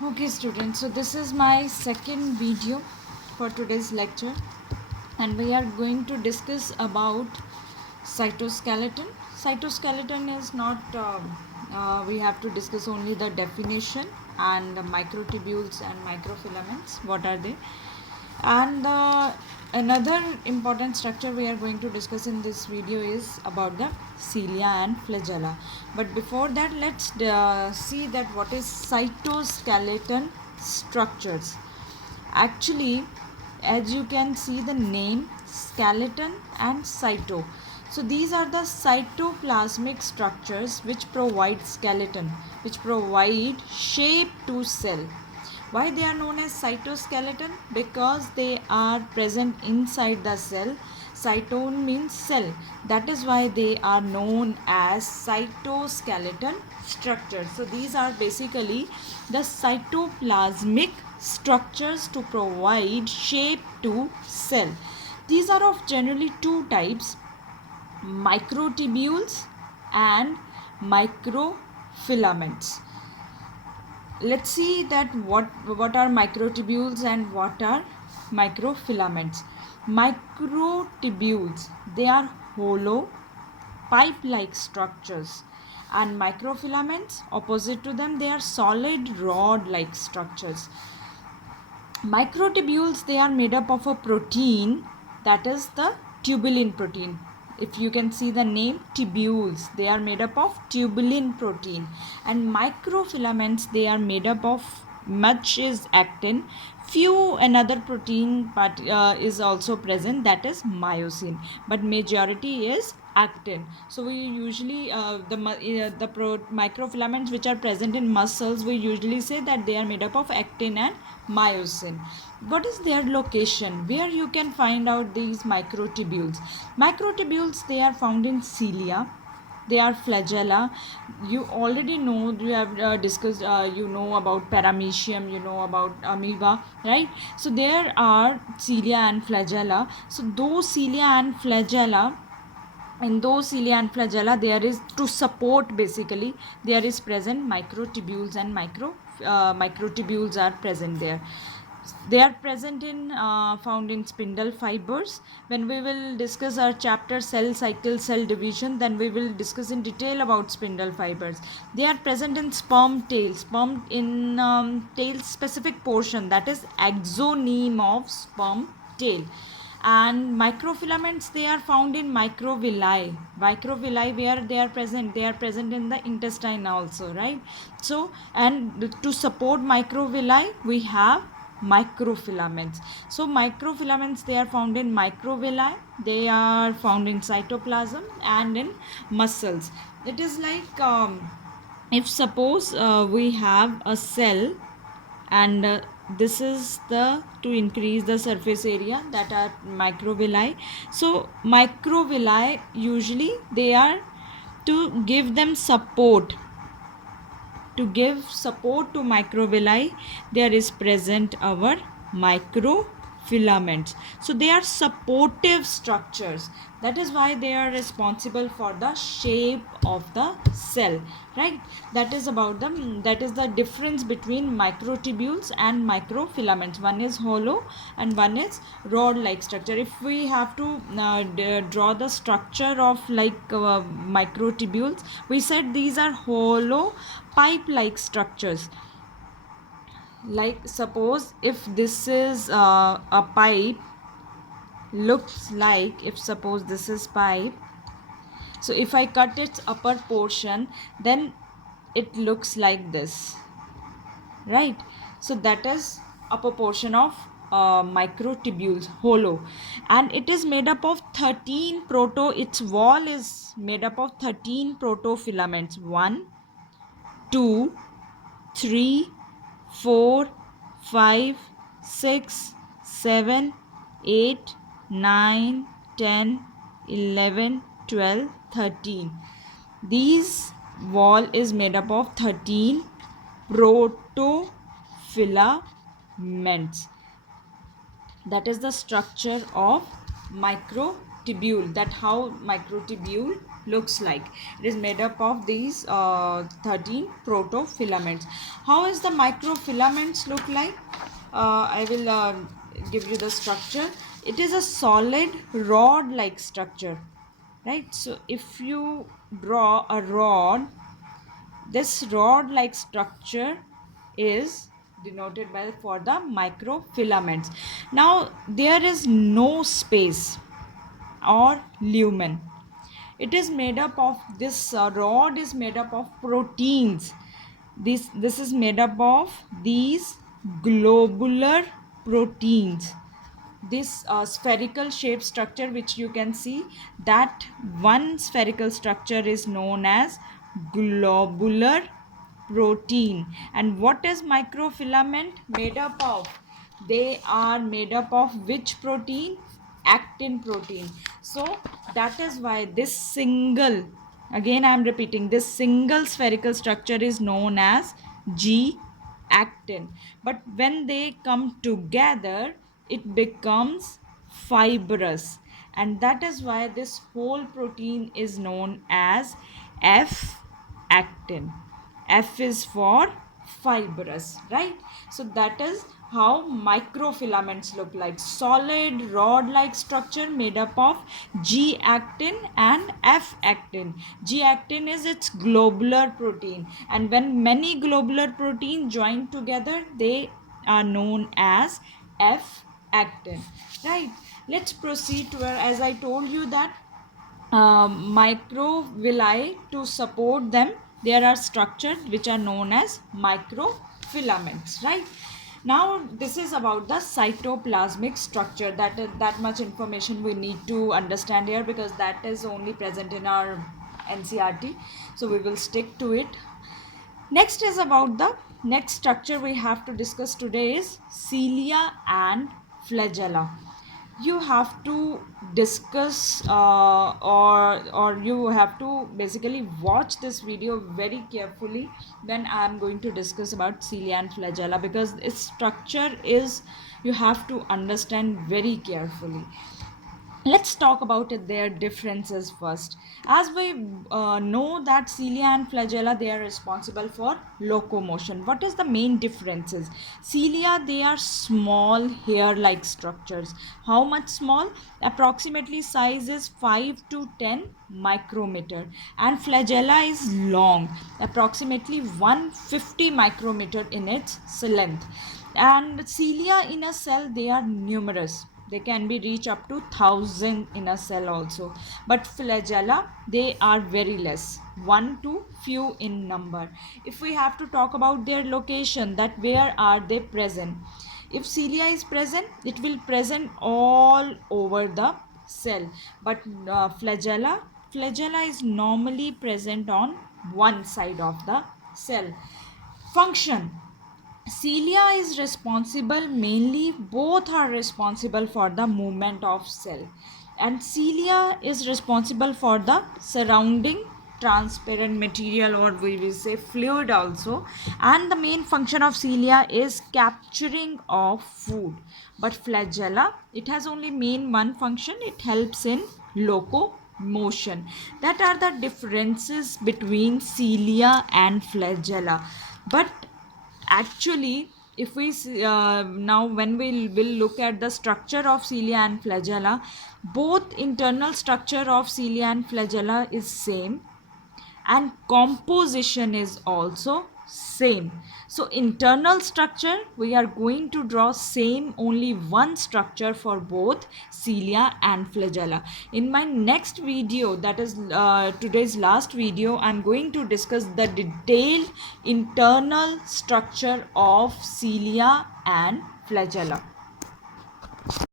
Okay students, so this is my second video for today's lecture, and we are going to discuss about cytoskeleton. Cytoskeleton is not we have to discuss only the definition and the microtubules and microfilaments, what are they, and another important structure we are going to discuss in this video is about the cilia and flagella. But before that, let's see that what is cytoskeleton structures. Actually, as you can see the name, skeleton and cyto, so these are the cytoplasmic structures which provide skeleton, which provide shape to cell. Why they are known as cytoskeleton? Because they are present inside the cell. Cytone means cell. That is why they are known as cytoskeleton structures. So these are basically the cytoplasmic structures to provide shape to cell. These are of generally two types: microtubules and microfilaments. Let's see that what are microtubules and what are microfilaments. Microtubules, they are hollow pipe like structures, and microfilaments, opposite to them, they are solid rod like structures. Microtubules, they are made up of a protein, that is the tubulin protein. If you can see the name tubules, they are made up of tubulin protein. And microfilaments, they are made up of much is actin, few another protein but is also present, that is myosin, but majority is actin. So we usually microfilaments which are present in muscles, we usually say that they are made up of actin and myosin. What is their location, where you can find out these microtubules? Microtubules, they are found in cilia, they are flagella. You already know, you have discussed, you know about paramecium, you know about amoeba, right? So there are cilia and flagella. So those cilia and flagella, in those cilia and flagella, there is, to support, basically there is present microtubules, and microtubules are present there. They are present in found in spindle fibers. When we will discuss our chapter cell cycle, cell division, then we will discuss in detail about spindle fibers. They are present in sperm tail, sperm in tail specific portion, that is axoneme of sperm tail. And microfilaments, they are found in microvilli. Microvilli, where they are present, they are present in the intestine also, right? So, and to support microvilli, we have microfilaments. So microfilaments, they are found in microvilli, they are found in cytoplasm and in muscles. It is like, if suppose we have a cell, and this is the to increase the surface area, that are microvilli. So microvilli, usually they are to give them support, to give support to microvilli, there is present our microfilaments. So they are supportive structures, that is why they are responsible for the shape of the cell, right? That is about them, that is the difference between microtubules and microfilaments. One is hollow and one is rod like structure. If we have to draw the structure of like microtubules, we said these are hollow pipe like structures. Like suppose if this is a pipe, looks like, if suppose this is pipe, so if I cut its upper portion, then it looks like this, right? So that is upper portion of microtubules, hollow, and it is made up of 13 its wall is made up of 13 protofilaments. 1, 2, 3, 4, 5, 6, 7, 8, 9, 10, 11, 12, 13. These wall is made up of 13 protofilaments. That is the structure of microtubule, that how microtubule looks like. It is made up of these 13 protofilaments. How is the microfilaments look like? I will give you the structure. It is a solid rod like structure, right? So if you draw a rod, this rod like structure is denoted by for the microfilaments. Now there is no space or lumen. It is made up of this rod is made up of proteins. This is made up of these globular proteins. This spherical shape structure which you can see, that one spherical structure is known as globular protein. And what is microfilament made up of? They are made up of which protein? Actin protein. So that is why this single, again I am repeating, this single spherical structure is known as G actin. But when they come together, it becomes fibrous, and that is why this whole protein is known as F actin. F is for fibrous, right? So that is how microfilaments look like. Solid rod like structure made up of G actin and F actin. G actin is its globular protein, and when many globular proteins join together, they are known as F actin, right? Let's proceed to as I told you that microvilli, to support them there are structures which are known as microfilaments, right? Now this is about the cytoplasmic structure. That much information we need to understand here, because that is only present in our NCERT, so we will stick to it. Next is about the next structure we have to discuss today is cilia and flagella. You have to discuss or you have to basically watch this video very carefully when I am going to discuss about cilia and flagella, because its structure is, you have to understand very carefully. Let's talk about their differences first. As we know that cilia and flagella, they are responsible for locomotion. What is the main differences? Cilia, they are small hair like structures. How much small? Approximately size is 5 to 10 micrometer, and flagella is long, approximately 150 micrometer in its length. And cilia in a cell, they are numerous. They can be reach up to 1,000 in a cell also. But flagella, they are very less, 1 to few in number. If we have to talk about their location, that where are they present? If cilia is present, it will present all over the cell. But flagella is normally present on one side of the cell. Function: cilia is responsible mainly, both are responsible for the movement of cell, and cilia is responsible for the surrounding transparent material, or we will say fluid also. And the main function of cilia is capturing of food. But flagella, it has only main one function, it helps in locomotion. That are the differences between cilia and flagella. But actually, if we now when we will look at the structure of cilia and flagella, both internal structure of cilia and flagella is same, and composition is also same. So internal structure, we are going to draw same, only one structure for both cilia and flagella. In my next video, that is today's last video, I'm going to discuss the detailed internal structure of cilia and flagella.